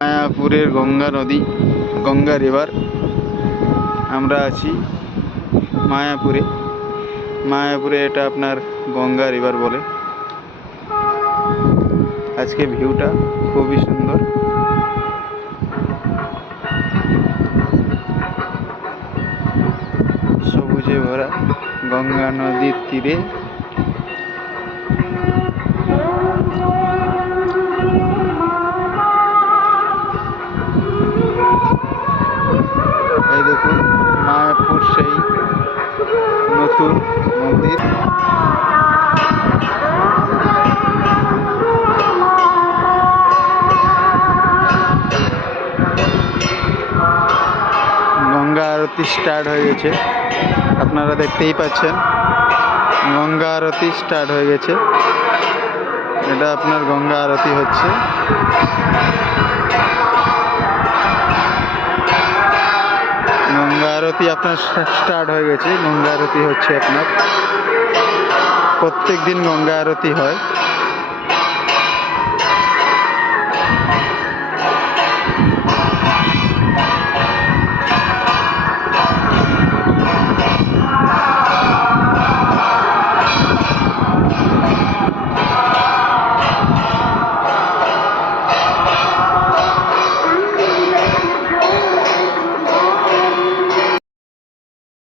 মায়াপুরের গঙ্গা নদী, গঙ্গা রিভার। আমরা আছি মায়াপুরে। মায়াপুরে এটা আপনার গঙ্গা রিভার বলে। আজকে ভিউটা খুবই সুন্দর। সবুজে ভরা গঙ্গা নদীর তীরে এই দেখুন মায়াপুর সেই নতুন মন্দির। গঙ্গা আরতি স্টার্ট হয়ে গেছে, আপনারা দেখতেই পাচ্ছেন। গঙ্গা আরতি স্টার্ট হয়ে গেছে। এটা আপনার গঙ্গা আরতি হচ্ছে। গঙ্গা আরতি আপনার স্টার্ট হয়ে গেছে। গঙ্গা আরতি হচ্ছে আপনার। প্রত্যেক দিন গঙ্গা আরতি হয়।